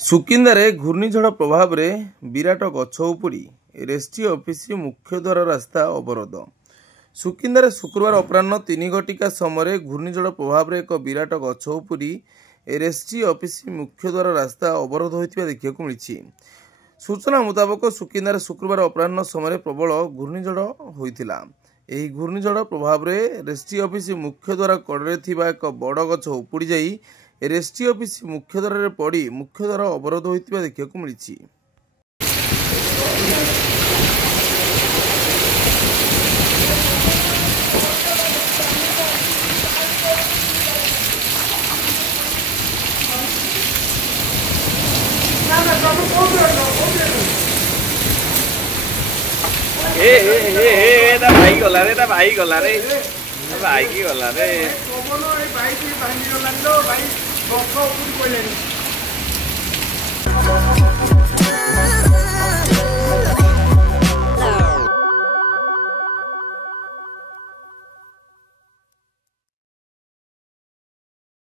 ସୁକିନ୍ଦାରେ ଘୂର୍ଣ୍ଣିଝଡ଼ ପ୍ରଭାବରେ ବିରାଟ ଗଛ ଉପୁଡ଼ି ରେଷ୍ଟ୍ରି ଅଫିସ୍ ମୁଖ୍ୟ ଦ୍ୱାର ରାସ୍ତା ଅବରୋଧ। ସୁକିନ୍ଦାରେ ଶୁକ୍ରବାର ଅପରାହ୍ନ 3 ଘଟିକା ସମୟରେ ଘୂର୍ଣ୍ଣିଝଡ଼ ପ୍ରଭାବରେ ଏକ ବିରାଟ ଗଛ ଉପୁଡ଼ି ରେଷ୍ଟ୍ରି ଅଫିସ୍ ମୁଖ୍ୟ ଦ୍ୱାର ରାସ୍ତା ଅବରୋଧ ହୋଇଥିବା ଦେଖିବାକୁ ମିଳିଛି। ସୂଚନା ମୁତାବକ ସୁକିନ୍ଦାରେ ଶୁକ୍ରବାର ଅପରାହ୍ନ ସମୟରେ ପ୍ରବଳ ଘୂର୍ଣ୍ଣିଝଡ଼ ହୋଇଥିଲା। ଏହି ଘୂର୍ଣ୍ଣିଝଡ଼ ପ୍ରଭାବରେ ରେଷ୍ଟ୍ରି ଅଫିସ୍ ମୁଖ୍ୟ ଦ୍ୱାର କଡ଼ରେ ଥିବା ଏକ ବଡ଼ ଗଛ ଉପୁଡ଼ି ଯାଇ ରେଷ୍ଟ୍ରି ଅଫିସ୍ ମୁଖ୍ୟ ଦ୍ୱାରରେ ପଡ଼ି ମୁଖ୍ୟ ଦ୍ୱାର ଅବରୋଧ ହୋଇଥିବା ଦେଖିବାକୁ ମିଳିଛି। भाई गला रे भाई गला रे भाई की गला रे।